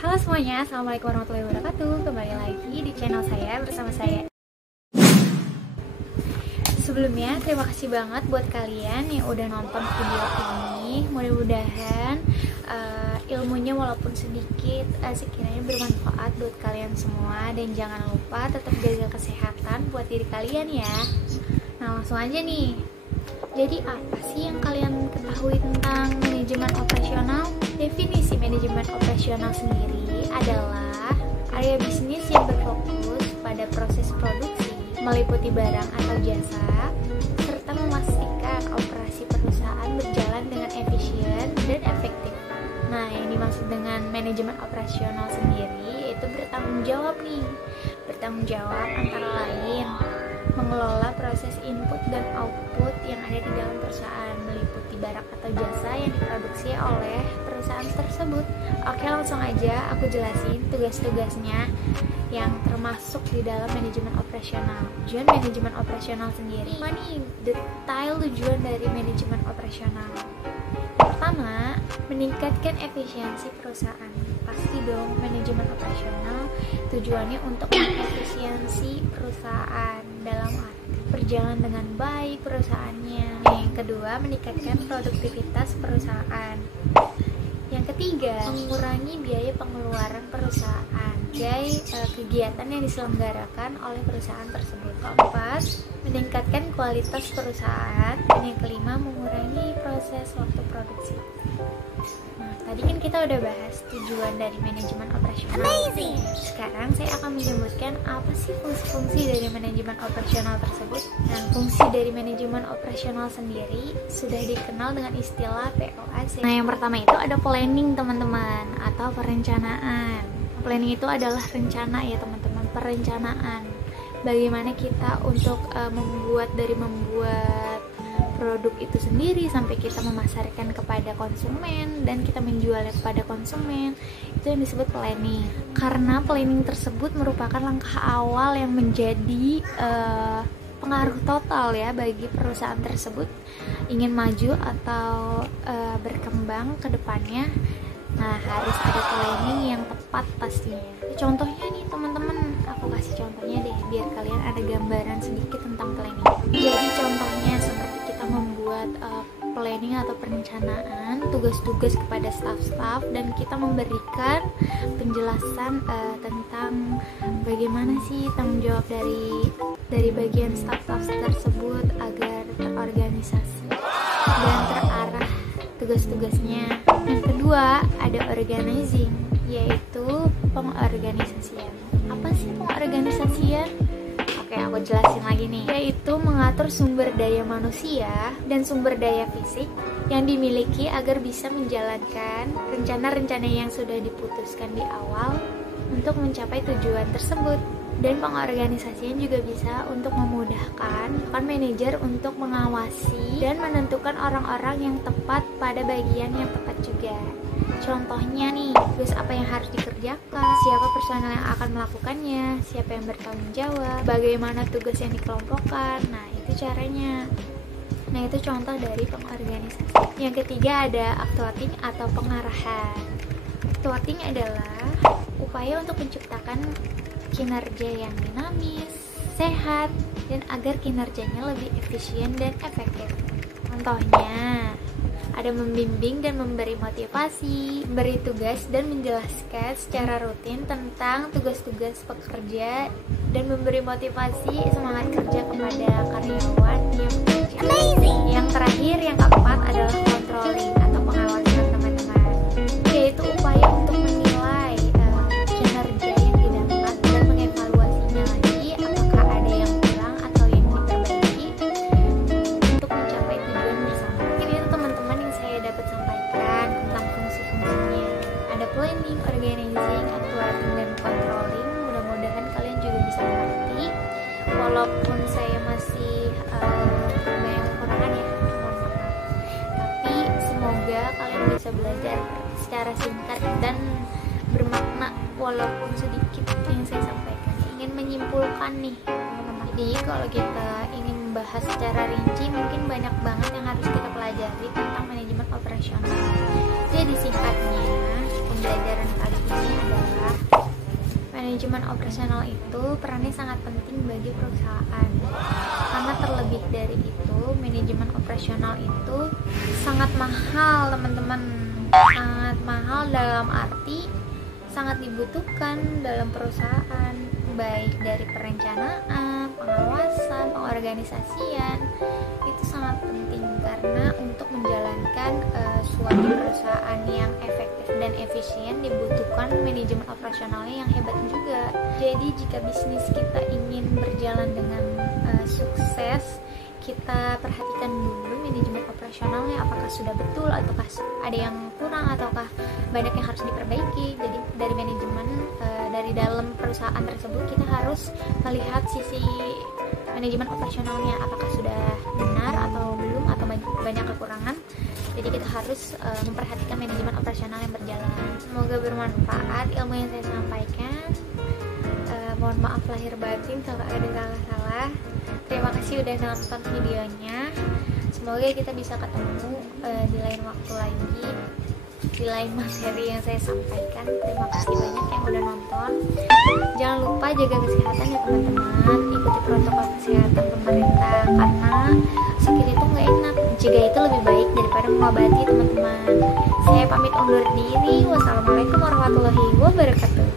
Halo semuanya, Assalamualaikum warahmatullahi wabarakatuh. Kembali lagi di channel saya bersama saya. Sebelumnya, terima kasih banget buat kalian yang udah nonton video ini. Mudah-mudahan ilmunya walaupun sedikit sekiranya bermanfaat buat kalian semua. Dan jangan lupa tetap jaga kesehatan buat diri kalian ya. Nah, langsung aja nih. Jadi apa sih yang kalian ketahui tentang manajemen operasional? Definisi manajemen operasional sendiri adalah area bisnis yang berfokus pada proses produksi, meliputi barang atau jasa, serta memastikan operasi perusahaan berjalan dengan efisien dan efektif. Nah, yang dimaksud dengan manajemen operasional sendiri itu bertanggung jawab nih. Bertanggung jawab antara lain mengelola proses input dan output yang ada di dalam perusahaan, meliputi barang atau jasa yang diproduksi oleh perusahaan tersebut. Oke, langsung aja aku jelasin tugas-tugasnya yang termasuk di dalam manajemen operasional. Tujuan manajemen operasional sendiri, apa nih detail tujuan dari manajemen operasional? Pertama, meningkatkan efisiensi perusahaan. Pasti dong, manajemen operasional tujuannya untuk mengefisiensi perusahaan dalam arti berjalan dengan baik perusahaannya. Yang kedua, meningkatkan produktivitas perusahaan. Yang ketiga, mengurangi biaya pengeluaran perusahaan sebagai kegiatan yang diselenggarakan oleh perusahaan tersebut. Keempat, meningkatkan kualitas perusahaan. Dan yang kelima, mengurangi proses waktu produksi. Nah, tadi kan kita udah bahas tujuan dari manajemen operasional. Amazing. Sekarang saya akan menyebutkan apa sih fungsi-fungsi dari manajemen operasional tersebut. Nah, fungsi dari manajemen operasional sendiri sudah dikenal dengan istilah POAC. Nah, yang pertama itu ada planning, teman-teman, atau perencanaan. Planning itu adalah rencana ya, teman-teman, perencanaan. Bagaimana kita untuk membuat produk itu sendiri sampai kita memasarkan kepada konsumen dan kita menjualnya kepada konsumen, itu yang disebut planning. Karena planning tersebut merupakan langkah awal yang menjadi pengaruh total ya bagi perusahaan tersebut ingin maju atau berkembang ke depannya. Nah, harus ada planning yang tepat pastinya. Contohnya nih teman-teman, aku kasih contohnya deh biar kalian ada gambaran sedikit tentang planning. Jadi contohnya seperti kita membuat planning atau perencanaan tugas-tugas kepada staff-staff dan kita memberikan penjelasan tentang bagaimana sih tanggung jawab dari bagian staff-staff tersebut agar terorganisasi dan terarah tugas-tugasnya. Yang kedua, ada organizing, yaitu pengorganisasian. Apa sih pengorganisasian? Oke, aku jelasin lagi nih. Yaitu mengatur sumber daya manusia dan sumber daya fisik yang dimiliki agar bisa menjalankan rencana-rencana yang sudah diputuskan di awal untuk mencapai tujuan tersebut. Dan pengorganisasian juga bisa untuk memudahkan manajer untuk mengawasi dan menentukan orang-orang yang tepat pada bagian yang tepat juga. Contohnya nih, tugas apa yang harus dikerjakan, siapa personel yang akan melakukannya, siapa yang bertanggung jawab, bagaimana tugas yang dikelompokkan. Nah, itu caranya. Nah, itu contoh dari pengorganisasian. Yang ketiga ada actuating atau pengarahan. Actuating adalah upaya untuk menciptakan kinerja yang dinamis, sehat, dan agar kinerjanya lebih efisien dan efektif. Contohnya, ada membimbing dan memberi motivasi, memberi tugas dan menjelaskan secara rutin tentang tugas-tugas pekerja, dan memberi motivasi semangat kerja kepada karyawan yang bekerja. Yang terakhir, yang keempat adalah controlling atau pengawasan, teman-teman, yaitu upaya untuk menilai kinerja yang didapat dan mengevaluasinya lagi apakah ada yang kurang atau yang diperbaiki untuk mencapai tujuan bersama. Mungkin itu teman-teman yang saya dapat sampaikan tentang fungsi-fungsinya. Ada planning, organizing, actuating, dan controlling. Mudah-mudahan kalian juga bisa mengerti. Walaupun saya masih banyak kekurangan ya, mohon maaf. Tapi semoga kalian bisa belajar secara singkat dan bermakna walaupun sedikit yang saya sampaikan. Ingin menyimpulkan nih teman-teman. Jadi kalau kita ingin membahas secara rinci, mungkin banyak banget yang harus kita pelajari tentang manajemen operasional. Jadi singkatnya, pembelajaran kali ini adalah Manajemen operasional itu perannya sangat penting bagi perusahaan. Karena terlebih dari itu, manajemen operasional itu sangat mahal, teman-teman. Sangat mahal dalam arti sangat dibutuhkan dalam perusahaan, baik dari perencanaan, pengawasan, pengorganisasian. Itu sangat penting karena untuk menjalankan suatu perusahaan yang efektif dan efisien dibutuhkan manajemen operasionalnya yang hebat juga. Jadi jika bisnis kita ingin berjalan dengan sukses, kita perhatikan dulu manajemen operasionalnya, apakah sudah betul ataukah ada yang kurang ataukah banyak yang harus diperbaiki. Jadi dari manajemen dari dalam perusahaan tersebut kita harus melihat sisi manajemen operasionalnya, apakah sudah benar atau belum atau banyak kekurangan. Jadi kita harus memperhatikan manajemen operasional yang berjalan. Semoga bermanfaat ilmu yang saya sampaikan. Mohon maaf lahir batin kalau ada salah-salah. Terima kasih udah nonton videonya. Semoga kita bisa ketemu di lain waktu lagi, di lain materi yang saya sampaikan. Terima kasih banyak yang udah nonton. Jangan lupa jaga kesehatan ya teman-teman. Ikuti protokol kesehatan pemerintah karena sakit itu nggak enak. Jika itu lebih baik daripada mengobati, teman-teman. Saya pamit undur diri. Wassalamualaikum warahmatullahi wabarakatuh.